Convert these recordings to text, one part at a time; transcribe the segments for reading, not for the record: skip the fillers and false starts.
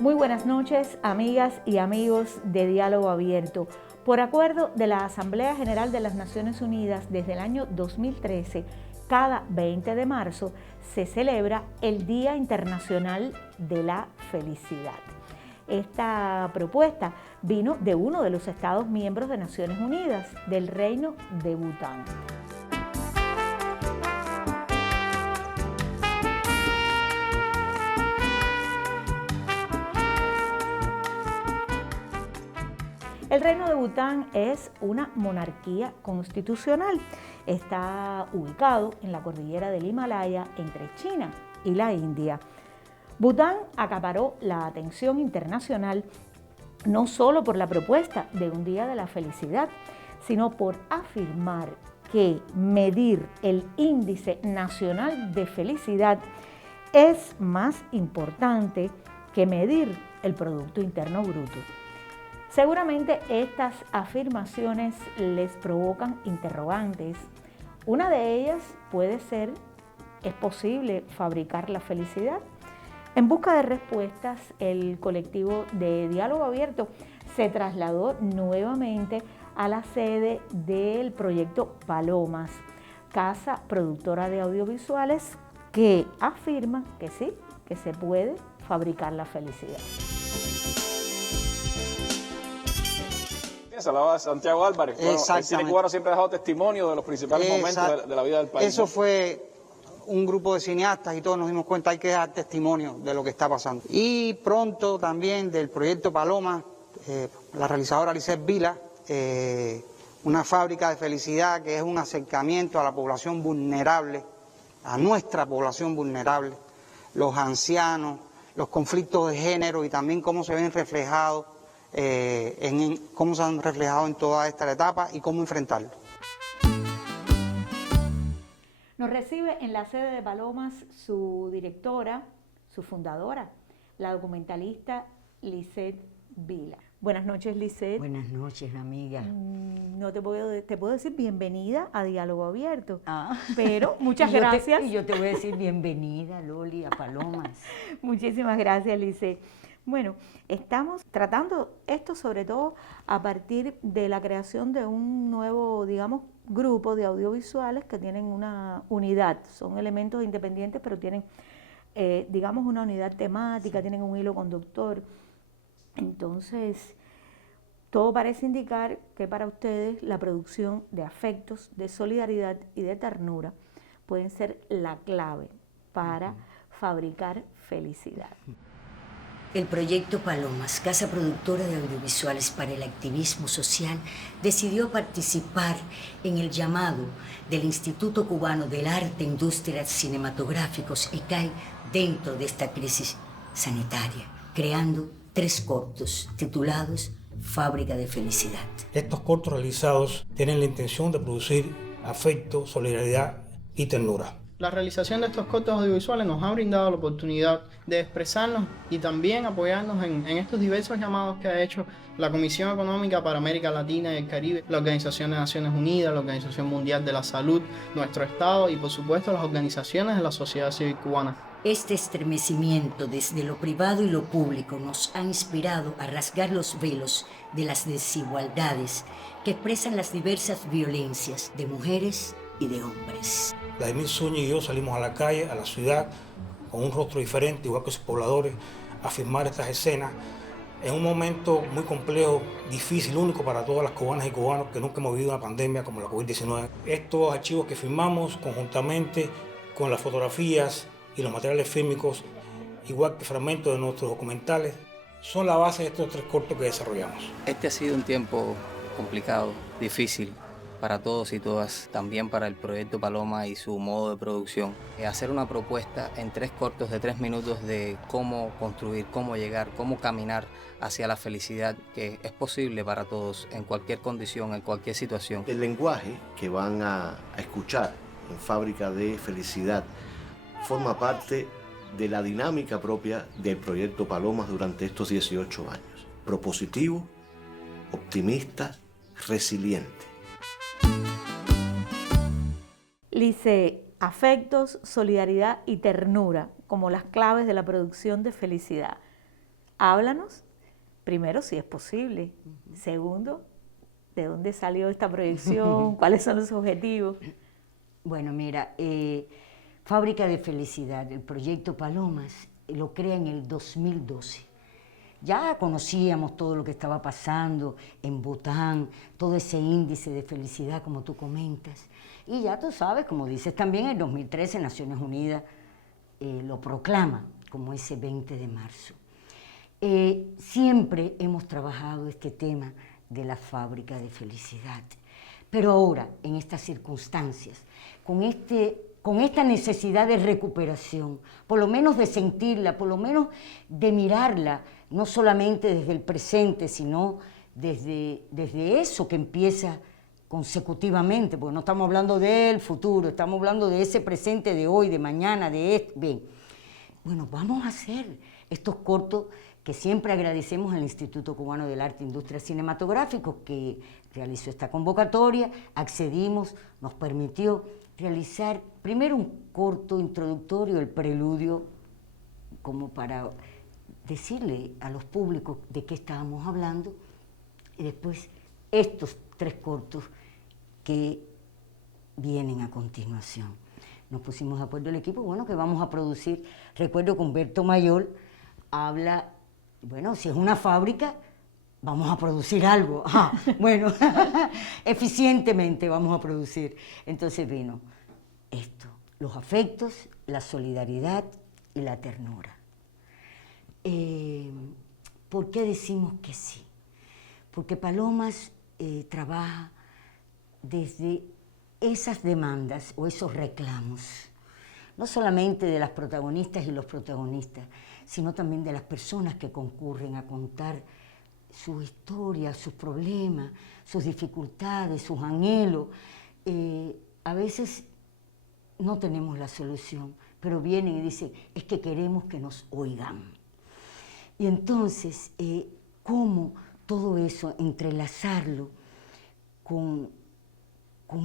Muy buenas noches, amigas y amigos de Diálogo Abierto. Por acuerdo de la Asamblea General de las Naciones Unidas, desde el año 2013, cada 20 de marzo se celebra el Día Internacional de la Felicidad. Esta propuesta vino de uno de los Estados miembros de Naciones Unidas, del Reino de Bután. El Reino de Bután es una monarquía constitucional. Está ubicado en la cordillera del Himalaya entre China y la India. Bután acaparó la atención internacional no solo por la propuesta de un Día de la Felicidad, sino por afirmar que medir el Índice Nacional de Felicidad es más importante que medir el Producto Interno Bruto. Seguramente estas afirmaciones les provocan interrogantes. Una de ellas puede ser: ¿es posible fabricar la felicidad? En busca de respuestas, el colectivo de Diálogo Abierto se trasladó nuevamente a la sede del proyecto Palomas, casa productora de audiovisuales que afirma que sí, que se puede fabricar la felicidad. Se hablaba de Santiago Álvarez. Bueno, el cine cubano siempre ha dejado testimonio de los principales momentos de la vida del país. Eso fue un grupo de cineastas y todos nos dimos cuenta, hay que dar testimonio de lo que está pasando. Y pronto también del proyecto Paloma, la realizadora Lisette Vila, una fábrica de felicidad que es un acercamiento a la población vulnerable, a nuestra población vulnerable, los ancianos, los conflictos de género y también cómo se ven reflejados, cómo se han reflejado en toda esta etapa y cómo enfrentarlo. Nos recibe en la sede de Palomas su directora, su fundadora, la documentalista Lisette Vila. Buenas noches, Lisette. Buenas noches, amiga. No te puedo decir bienvenida a Diálogo Abierto, pero muchas gracias. Y yo te voy a decir bienvenida, Loli, a Palomas. Muchísimas gracias, Lisette. Bueno, estamos tratando esto sobre todo a partir de la creación de un nuevo, digamos, grupo de audiovisuales que tienen una unidad. Son elementos independientes, pero tienen, digamos, una unidad temática, tienen un hilo conductor. Entonces, todo parece indicar que para ustedes la producción de afectos, de solidaridad y de ternura pueden ser la clave para fabricar felicidad. El proyecto Palomas, casa productora de audiovisuales para el activismo social, decidió participar en el llamado del Instituto Cubano del Arte e Industrias Cinematográficos, ICAI, dentro de esta crisis sanitaria, creando 3 cortos titulados Fábrica de Felicidad. Estos cortos realizados tienen la intención de producir afecto, solidaridad y ternura. La realización de estos cortos audiovisuales nos ha brindado la oportunidad de expresarnos y también apoyarnos en estos diversos llamados que ha hecho la Comisión Económica para América Latina y el Caribe, la Organización de Naciones Unidas, la Organización Mundial de la Salud, nuestro Estado y por supuesto las organizaciones de la sociedad civil cubana. Este estremecimiento desde lo privado y lo público nos ha inspirado a rasgar los velos de las desigualdades que expresan las diversas violencias de mujeres y de hombres. Vladimir Zúñiga y yo salimos a la calle, a la ciudad, con un rostro diferente, igual que sus pobladores, a filmar estas escenas en un momento muy complejo, difícil, único para todas las cubanas y cubanos que nunca hemos vivido una pandemia como la COVID-19. Estos archivos que filmamos conjuntamente con las fotografías y los materiales fílmicos, igual que fragmentos de nuestros documentales, son la base de estos 3 cortos que desarrollamos. Este ha sido un tiempo complicado, difícil, para todos y todas, también para el Proyecto Paloma y su modo de producción. Hacer una propuesta en 3 cortos de 3 minutos de cómo construir, cómo llegar, cómo caminar hacia la felicidad, que es posible para todos, en cualquier condición, en cualquier situación. El lenguaje que van a escuchar en Fábrica de Felicidad forma parte de la dinámica propia del Proyecto Palomas durante estos 18 años. Propositivo, optimista, resiliente. Lice, afectos, solidaridad y ternura como las claves de la producción de felicidad. Háblanos, primero, si es posible. Segundo, ¿de dónde salió esta proyección? ¿Cuáles son los objetivos? Bueno, mira, Fábrica de Felicidad, el proyecto Palomas, lo crea en el 2012. Ya conocíamos todo lo que estaba pasando en Bután, todo ese índice de felicidad, como tú comentas. Y ya tú sabes, como dices también, en 2013 Naciones Unidas lo proclama como ese 20 de marzo. Siempre hemos trabajado este tema de la Fábrica de Felicidad. Pero ahora, en estas circunstancias, con esta necesidad de recuperación, por lo menos de sentirla, por lo menos de mirarla, no solamente desde el presente, sino desde eso que empieza consecutivamente, porque no estamos hablando del futuro, estamos hablando de ese presente de hoy, de mañana, de este. Bien, bueno, vamos a hacer estos cortos que siempre agradecemos al Instituto Cubano del Arte e Industria Cinematográficos que realizó esta convocatoria, accedimos, nos permitió realizar primero un corto introductorio, el preludio, como para decirle a los públicos de qué estábamos hablando, y después estos 3 cortos que vienen a continuación. Nos pusimos de acuerdo el equipo, bueno, que vamos a producir. Recuerdo que Humberto Mayor habla, bueno, si es una fábrica, vamos a producir algo. Bueno, eficientemente vamos a producir. Entonces vino esto, los afectos, la solidaridad y la ternura. ¿Por qué decimos que sí? Porque Palomas trabaja desde esas demandas o esos reclamos, no solamente de las protagonistas y los protagonistas, sino también de las personas que concurren a contar su historia, sus problemas, sus dificultades, sus anhelos. A veces no tenemos la solución, pero vienen y dicen, es que queremos que nos oigan. Y entonces, ¿cómo todo eso entrelazarlo con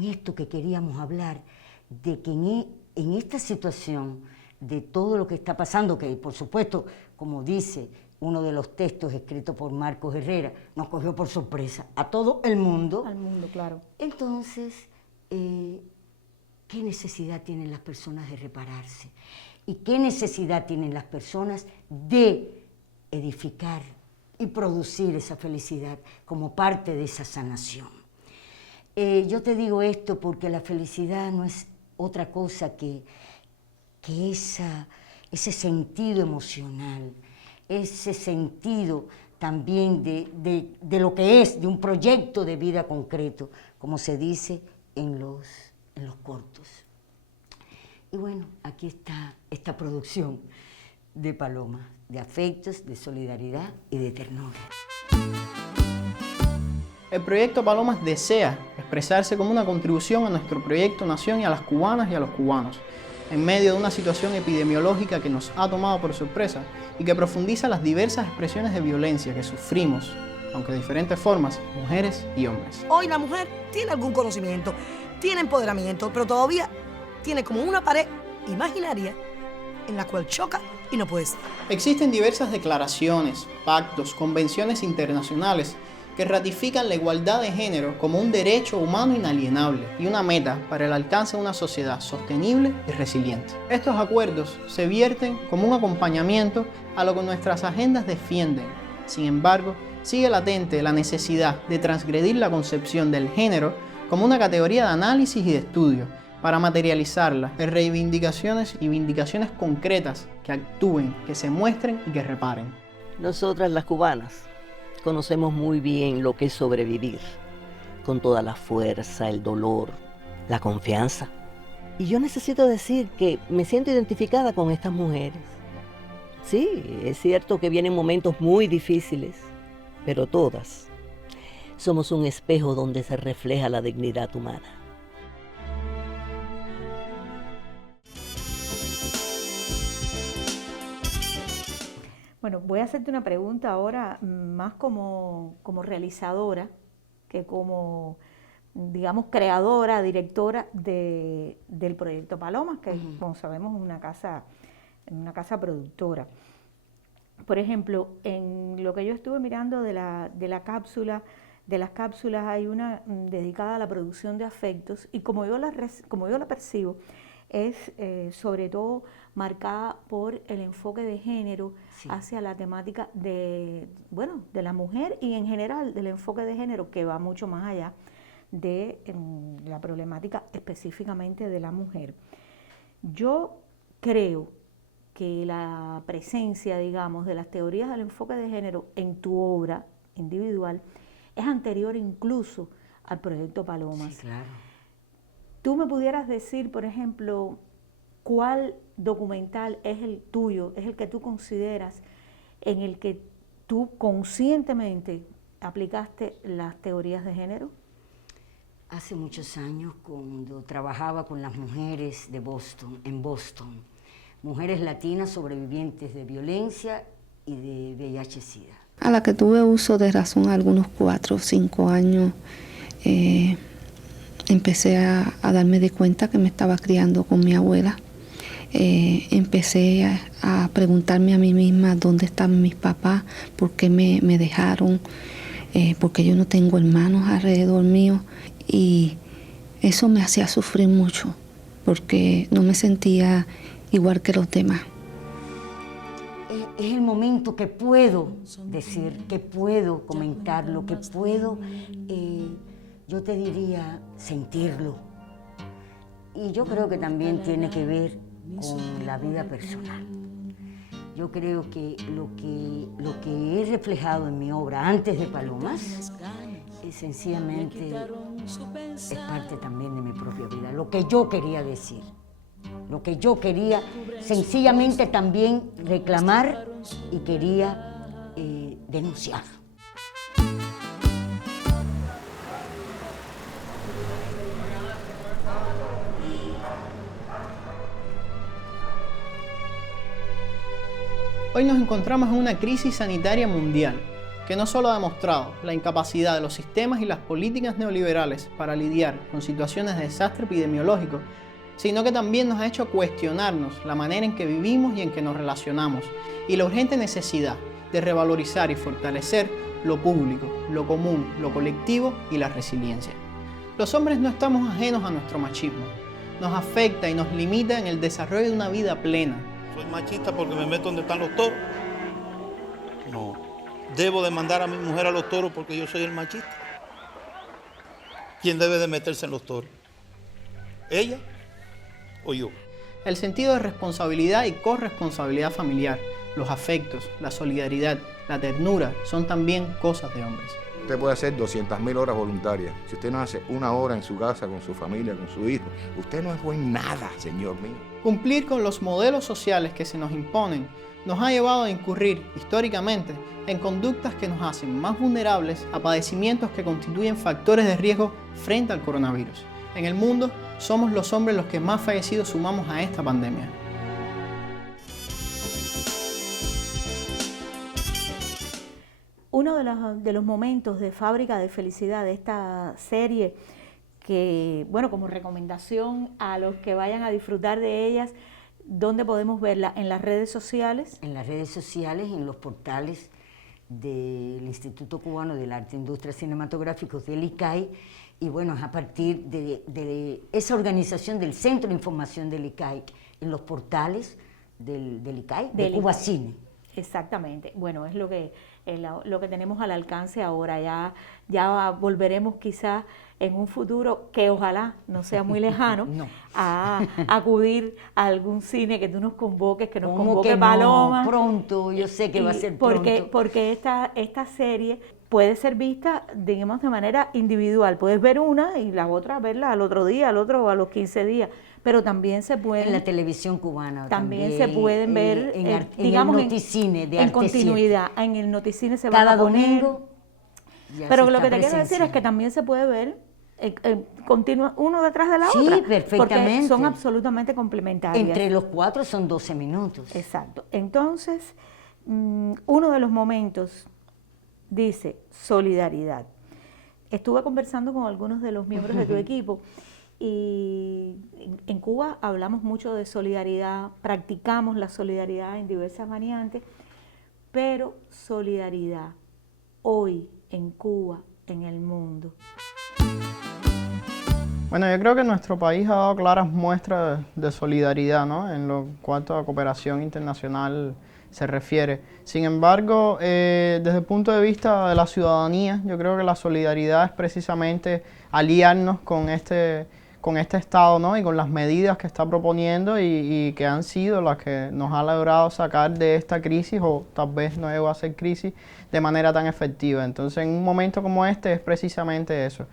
esto que queríamos hablar, de que en esta situación de todo lo que está pasando, que por supuesto, como dice uno de los textos escritos por Marcos Herrera, nos cogió por sorpresa a todo el mundo. Al mundo, claro. Entonces, ¿qué necesidad tienen las personas de repararse? ¿Y qué necesidad tienen las personas de edificar y producir esa felicidad como parte de esa sanación? Yo te digo esto porque la felicidad no es otra cosa que ese sentido emocional, ese sentido también de lo que es, de un proyecto de vida concreto, como se dice en los cortos. Y bueno, aquí está esta producción de Paloma, de afectos, de solidaridad y de ternura. El proyecto Palomas desea expresarse como una contribución a nuestro proyecto Nación y a las cubanas y a los cubanos, en medio de una situación epidemiológica que nos ha tomado por sorpresa y que profundiza las diversas expresiones de violencia que sufrimos, aunque de diferentes formas, mujeres y hombres. Hoy la mujer tiene algún conocimiento, tiene empoderamiento, pero todavía tiene como una pared imaginaria en la cual choca y no puede ser. Existen diversas declaraciones, pactos, convenciones internacionales que ratifican la igualdad de género como un derecho humano inalienable y una meta para el alcance de una sociedad sostenible y resiliente. Estos acuerdos se vierten como un acompañamiento a lo que nuestras agendas defienden. Sin embargo, sigue latente la necesidad de transgredir la concepción del género como una categoría de análisis y de estudio para materializarla en reivindicaciones y vindicaciones concretas que actúen, que se muestren y que reparen. Nosotras las cubanas conocemos muy bien lo que es sobrevivir, con toda la fuerza, el dolor, la confianza. Y yo necesito decir que me siento identificada con estas mujeres. Sí, es cierto que vienen momentos muy difíciles, pero todas somos un espejo donde se refleja la dignidad humana. Bueno, voy a hacerte una pregunta ahora más como realizadora que como, digamos, creadora, directora del proyecto Palomas, que como sabemos es una casa productora. Por ejemplo, en lo que yo estuve mirando de las cápsulas hay una dedicada a la producción de afectos y como yo la percibo, es sobre todo marcada por el enfoque de género hacia la temática de la mujer y en general del enfoque de género que va mucho más allá de la problemática específicamente de la mujer. Yo creo que la presencia, digamos, de las teorías del enfoque de género en tu obra individual es anterior incluso al proyecto Palomas. Sí, claro. ¿Tú me pudieras decir, por ejemplo, cuál documental es el tuyo, es el que tú consideras en el que tú conscientemente aplicaste las teorías de género? Hace muchos años, cuando trabajaba con las mujeres de Boston, en Boston, mujeres latinas sobrevivientes de violencia y de VIH-Sida. A la que tuve uso de razón algunos 4 o 5 años, empecé a darme de cuenta que me estaba criando con mi abuela. Empecé a preguntarme a mí misma dónde estaban mis papás, por qué me dejaron, porque yo no tengo hermanos alrededor mío. Y eso me hacía sufrir mucho, porque no me sentía igual que los demás. Es el momento que puedo decir, que puedo comentarlo, que puedo, yo te diría, sentirlo. Y yo creo que también tiene que ver con la vida personal. Yo creo que lo que he reflejado en mi obra antes de Palomas sencillamente es parte también de mi propia vida, lo que yo quería decir, lo que yo quería sencillamente también reclamar y quería denunciar. Hoy nos encontramos en una crisis sanitaria mundial que no solo ha demostrado la incapacidad de los sistemas y las políticas neoliberales para lidiar con situaciones de desastre epidemiológico, sino que también nos ha hecho cuestionarnos la manera en que vivimos y en que nos relacionamos, y la urgente necesidad de revalorizar y fortalecer lo público, lo común, lo colectivo y la resiliencia. Los hombres no estamos ajenos a nuestro machismo, nos afecta y nos limita en el desarrollo de una vida plena. ¿Soy machista porque me meto donde están los toros? No. ¿Debo de mandar a mi mujer a los toros porque yo soy el machista? ¿Quién debe de meterse en los toros? ¿Ella o yo? El sentido de responsabilidad y corresponsabilidad familiar, los afectos, la solidaridad, la ternura, son también cosas de hombres. Usted puede hacer 200.000 horas voluntarias. Si usted no hace una hora en su casa, con su familia, con su hijo, usted no es buen nada, señor mío. Cumplir con los modelos sociales que se nos imponen nos ha llevado a incurrir, históricamente, en conductas que nos hacen más vulnerables a padecimientos que constituyen factores de riesgo frente al coronavirus. En el mundo, somos los hombres los que más fallecidos sumamos a esta pandemia. Uno de los momentos de Fábrica de Felicidad de esta serie que, bueno, como recomendación a los que vayan a disfrutar de ellas, ¿dónde podemos verla? ¿En las redes sociales? En las redes sociales, en los portales del Instituto Cubano del Arte e Industria Cinematográficos del ICAI, y bueno, es a partir de esa organización del Centro de Información del ICAI, en los portales del ICAI, de Cuba Cine. Exactamente, bueno, es lo que tenemos al alcance ahora, ya volveremos quizás en un futuro que ojalá no sea muy lejano a acudir a algún cine que tú nos convoques, que nos convoque Paloma. Pronto, yo sé que va a ser pronto. Porque esta serie puede ser vista, digamos, de manera individual. Puedes ver una y la otra verla al otro día, al otro a los 15 días. Pero también se pueden... En la televisión cubana también se pueden ver, digamos, en el noticine de en continuidad. En el noticine se cada van a poner... domingo. Pero lo que te quiero decir es que también se puede ver uno detrás de la otra. Sí, perfectamente. Porque son absolutamente complementarias. Entre los 4 son 12 minutos. Exacto. Entonces, uno de los momentos dice solidaridad. Estuve conversando con algunos de los miembros de tu equipo y en Cuba hablamos mucho de solidaridad, practicamos la solidaridad en diversas variantes, pero solidaridad hoy en Cuba, en el mundo. Bueno, yo creo que nuestro país ha dado claras muestras de solidaridad, ¿no? En lo cuanto a cooperación internacional se refiere. Sin embargo, desde el punto de vista de la ciudadanía, yo creo que la solidaridad es precisamente aliarnos con este Estado, ¿no? Y con las medidas que está proponiendo y que han sido las que nos ha logrado sacar de esta crisis, o tal vez no llegó a ser crisis, de manera tan efectiva. Entonces, en un momento como este es precisamente eso.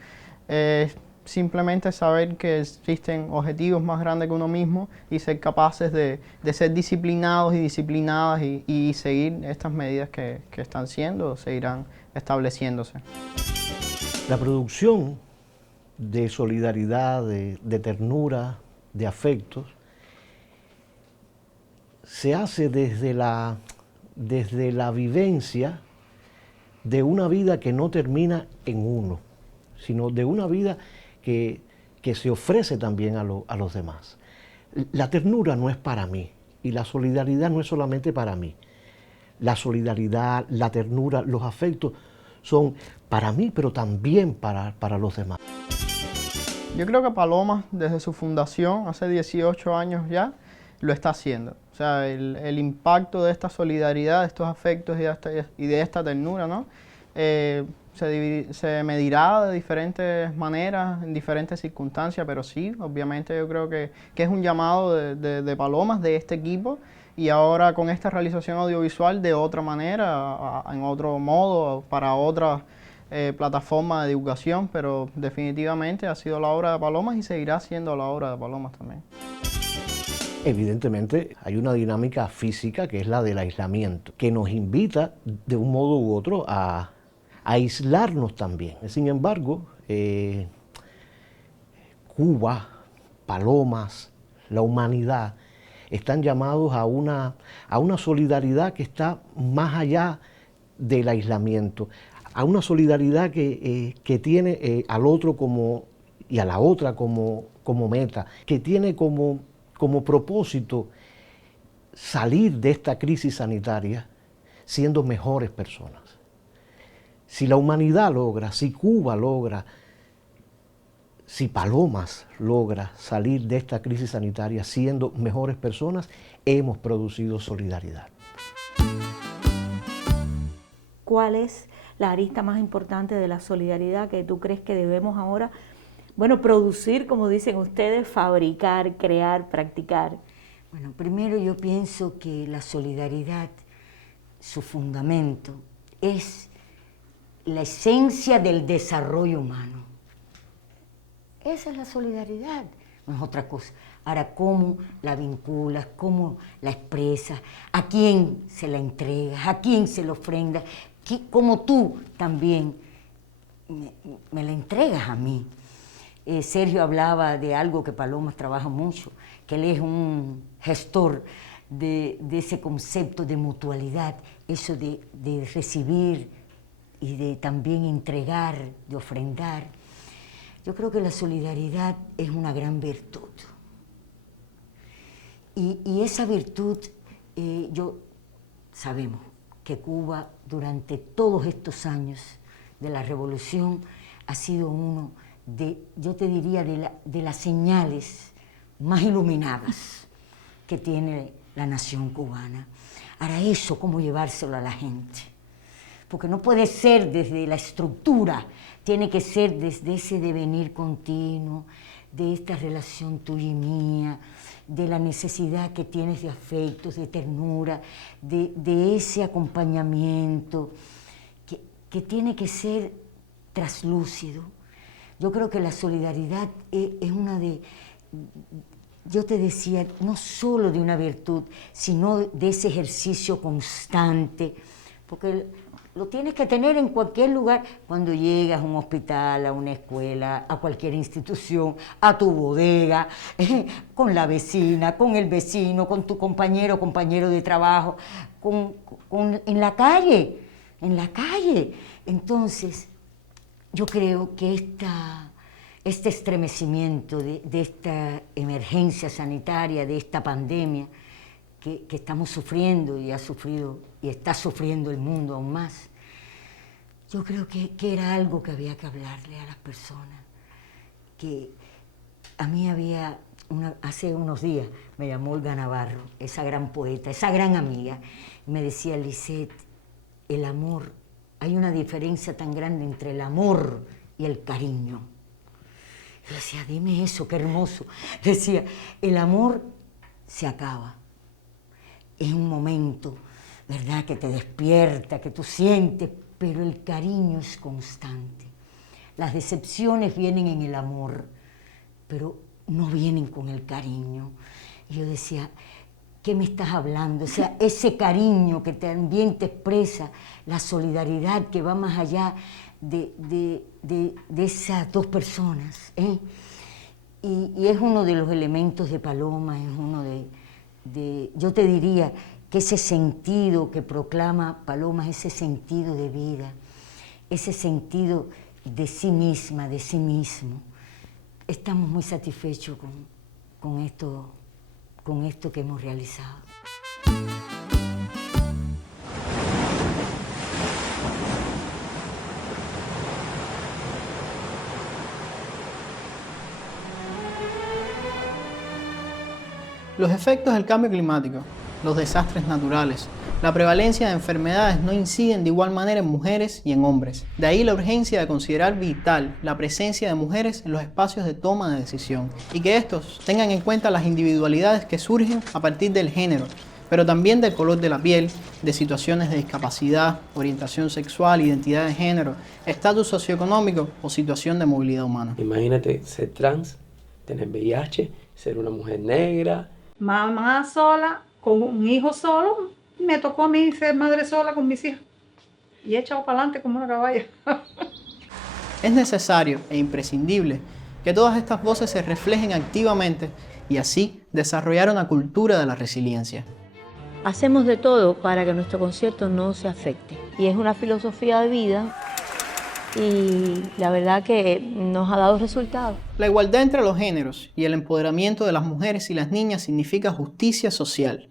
Simplemente saber que existen objetivos más grandes que uno mismo y ser capaces de ser disciplinados y disciplinadas y seguir estas medidas que están siendo, seguirán estableciéndose. La producción de solidaridad, de ternura, de afectos, se hace desde la vivencia de una vida que no termina en uno, sino de una vida que se ofrece también a los demás. La ternura no es para mí y la solidaridad no es solamente para mí. La solidaridad, la ternura, los afectos son para mí, pero también para los demás. Yo creo que Palomas, desde su fundación, hace 18 años ya, lo está haciendo. O sea, el impacto de esta solidaridad, de estos afectos y de esta ternura, ¿no? Se medirá de diferentes maneras, en diferentes circunstancias, pero sí, obviamente yo creo que es un llamado de Palomas, de este equipo, y ahora con esta realización audiovisual de otra manera, en otro modo, para otras plataformas de divulgación, pero definitivamente ha sido la obra de Palomas y seguirá siendo la obra de Palomas también. Evidentemente hay una dinámica física que es la del aislamiento, que nos invita de un modo u otro a aislarnos también. Sin embargo, Cuba, Palomas, la humanidad, están llamados a una solidaridad que está más allá del aislamiento, a una solidaridad que tiene al otro y a la otra como meta, que tiene como propósito salir de esta crisis sanitaria siendo mejores personas. Si la humanidad logra, si Cuba logra, si Palomas logra salir de esta crisis sanitaria siendo mejores personas, hemos producido solidaridad. ¿Cuál es la arista más importante de la solidaridad que tú crees que debemos ahora, bueno, producir, como dicen ustedes, fabricar, crear, practicar? Bueno, primero yo pienso que la solidaridad, su fundamento, es la esencia del desarrollo humano. Esa es la solidaridad, no es otra cosa. Ahora, ¿cómo la vinculas? ¿Cómo la expresas? ¿A quién se la entregas? ¿A quién se la ofrendas? ¿Cómo tú también me la entregas a mí? Sergio hablaba de algo que Palomas trabaja mucho, que él es un gestor de ese concepto de mutualidad, eso de recibir y de también entregar, de ofrendar. Yo creo que la solidaridad es una gran virtud. Y esa virtud, sabemos que Cuba durante todos estos años de la revolución ha sido uno yo te diría, de las señales más iluminadas que tiene la nación cubana. Ahora eso, ¿cómo llevárselo a la gente? Porque no puede ser desde la estructura, tiene que ser desde ese devenir continuo, de esta relación tuya y mía, de la necesidad que tienes de afectos, de ternura, de ese acompañamiento, que que tiene que ser traslúcido. Yo creo que la solidaridad es una de, yo te decía, no solo de una virtud, sino de ese ejercicio constante, porque lo tienes que tener en cualquier lugar, cuando llegas a un hospital, a una escuela, a cualquier institución, a tu bodega, con la vecina, con el vecino, con tu compañero o compañero de trabajo, en la calle. Entonces, yo creo que este estremecimiento de esta emergencia sanitaria, de esta pandemia que estamos sufriendo y ha sufrido y está sufriendo el mundo aún más, yo creo que era algo que había que hablarle a las personas. Que a mí hace unos días me llamó Olga Navarro, esa gran poeta, esa gran amiga, y me decía: Lisette, el amor, hay una diferencia tan grande entre el amor y el cariño. Yo decía, dime eso, qué hermoso. Decía, el amor se acaba. Es un momento, ¿verdad?, que te despierta, que tú sientes, pero el cariño es constante. Las decepciones vienen en el amor, pero no vienen con el cariño. Y yo decía, ¿qué me estás hablando? O sea, ese cariño que también te expresa, la solidaridad que va más allá de esas dos personas, ¿eh? Y es uno de los elementos de Paloma, es uno yo te diría que ese sentido que proclama Paloma es ese sentido de vida, ese sentido de sí misma, de sí mismo. Estamos muy satisfechos con esto que hemos realizado. Los efectos del cambio climático, los desastres naturales, la prevalencia de enfermedades no inciden de igual manera en mujeres y en hombres. De ahí la urgencia de considerar vital la presencia de mujeres en los espacios de toma de decisión y que estos tengan en cuenta las individualidades que surgen a partir del género, pero también del color de la piel, de situaciones de discapacidad, orientación sexual, identidad de género, estatus socioeconómico o situación de movilidad humana. Imagínate ser trans, tener VIH, ser una mujer negra. Mamá sola, con un hijo solo, me tocó a mí ser madre sola con mis hijos. Y he echado para adelante como una caballa. Es necesario e imprescindible que todas estas voces se reflejen activamente y así desarrollar una cultura de la resiliencia. Hacemos de todo para que nuestro concierto no se afecte. Y es una filosofía de vida y la verdad que nos ha dado resultados. La igualdad entre los géneros y el empoderamiento de las mujeres y las niñas significa justicia social.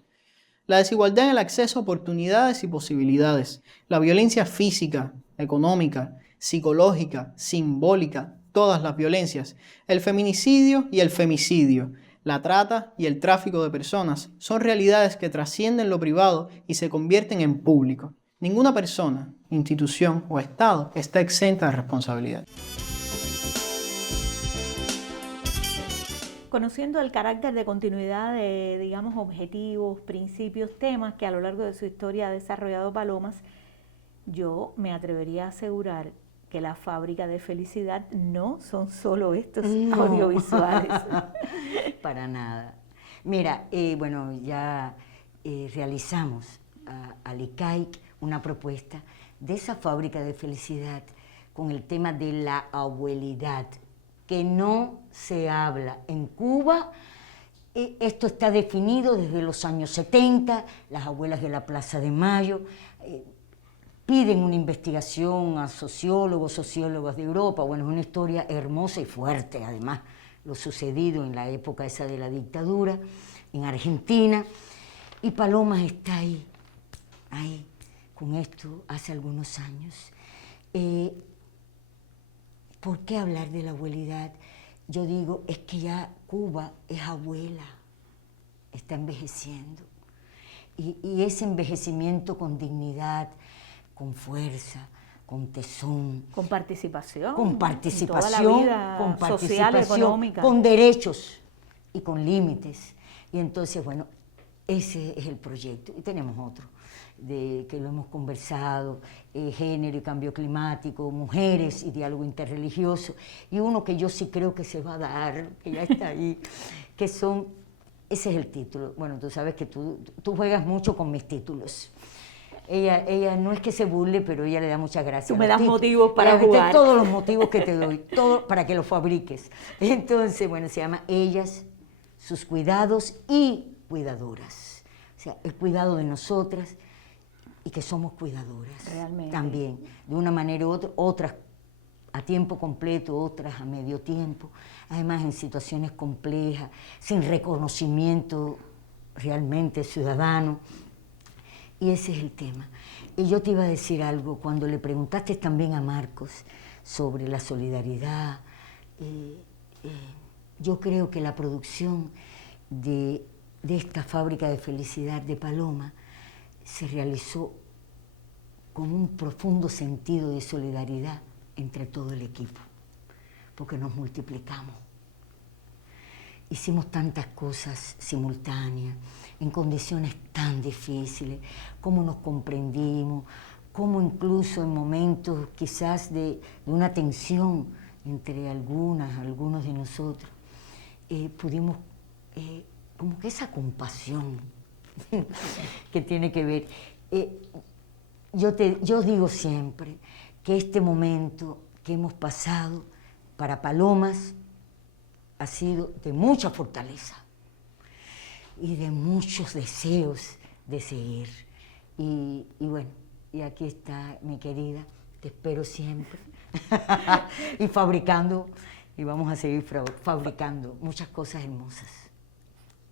La desigualdad en el acceso a oportunidades y posibilidades, la violencia física, económica, psicológica, simbólica, todas las violencias, el feminicidio y el femicidio, la trata y el tráfico de personas son realidades que trascienden lo privado y se convierten en público. Ninguna persona, institución o Estado está exenta de responsabilidad. Conociendo el carácter de continuidad de, digamos, objetivos, principios, temas que a lo largo de su historia ha desarrollado Palomas, yo me atrevería a asegurar que la fábrica de felicidad no son solo estos audiovisuales. Para nada. Mira, bueno, ya realizamos al ICAIC una propuesta de esa fábrica de felicidad con el tema de la abuelidad, que no se habla en Cuba. Esto está definido desde los años 70, las abuelas de la Plaza de Mayo piden una investigación a sociólogas de Europa. Bueno, es una historia hermosa y fuerte, además, lo sucedido en la época esa de la dictadura en Argentina. Y Palomas está ahí, con esto hace algunos años. ¿Por qué hablar de la abuelidad? Yo digo, es que ya Cuba es abuela, está envejeciendo. Y ese envejecimiento con dignidad, con fuerza, con tesón. Con participación. Con participación, en toda la vida con participación, social, económica. Con derechos y con límites. Y entonces, bueno, ese es el proyecto. Y tenemos otro. que lo hemos conversado, género y cambio climático, mujeres y diálogo interreligioso, y uno que yo sí creo que se va a dar, que ya está ahí, que son, ese es el título. Bueno, tú sabes que tú juegas mucho con mis títulos. Ella no es que se burle, pero ella le da muchas gracias. Tú me das motivos para jugar. Todos los motivos que te doy, todo para que los fabriques. Entonces, bueno, se llama Ellas, sus cuidados y cuidadoras. O sea, el cuidado de nosotras y que somos cuidadoras. Realmente. También, de una manera u otra, otras a tiempo completo, otras a medio tiempo. Además, en situaciones complejas, sin reconocimiento realmente ciudadano. Y ese es el tema. Y yo te iba a decir algo, cuando le preguntaste también a Marcos sobre la solidaridad, yo creo que la producción de esta fábrica de felicidad de Paloma se realizó con un profundo sentido de solidaridad entre todo el equipo, porque nos multiplicamos. Hicimos tantas cosas simultáneas, en condiciones tan difíciles, cómo nos comprendimos, cómo incluso en momentos quizás de una tensión entre algunos de nosotros, pudimos, como que esa compasión que tiene que ver. Yo digo siempre que este momento que hemos pasado para Palomas ha sido de mucha fortaleza y de muchos deseos de seguir. Y bueno, y aquí está mi querida, te espero siempre. Y fabricando, y vamos a seguir fabricando muchas cosas hermosas.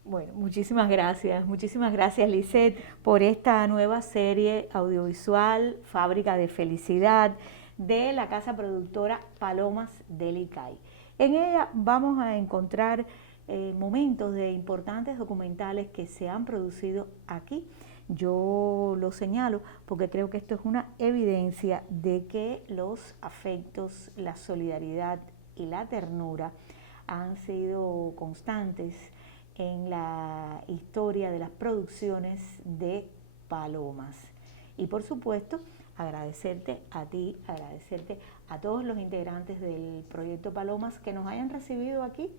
Bueno, muchísimas gracias Lisette por esta nueva serie audiovisual, Fábrica de Felicidad, de la casa productora Palomas del ICAI. En ella vamos a encontrar momentos de importantes documentales que se han producido aquí. Yo lo señalo porque creo que esto es una evidencia de que los afectos, la solidaridad y la ternura han sido constantes en la historia de las producciones de Palomas. Y por supuesto, agradecerte a ti, agradecerte a todos los integrantes del proyecto Palomas que nos hayan recibido aquí,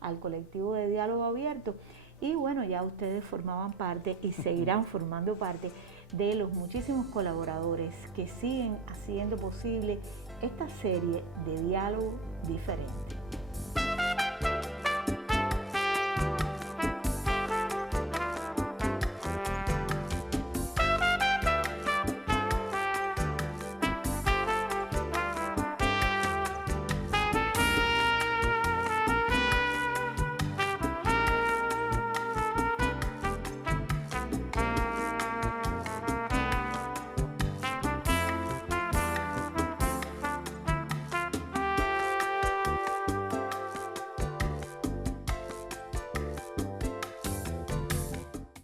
al colectivo de Diálogo Abierto. Y bueno, ya ustedes formaban parte y seguirán formando parte de los muchísimos colaboradores que siguen haciendo posible esta serie de diálogo diferente.